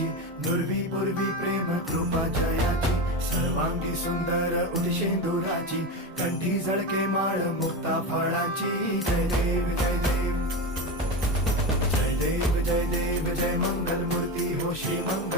जयाची, नुरवी पूर्वी प्रेम कृपा जयाची, सर्वांगी सुंदर उदिशेंदुराची, कंठी झळके माळ मुक्ता फळाची. जय देव जय देव जय देव जय देव, जय मंगल मूर्ती हो श्री मंगल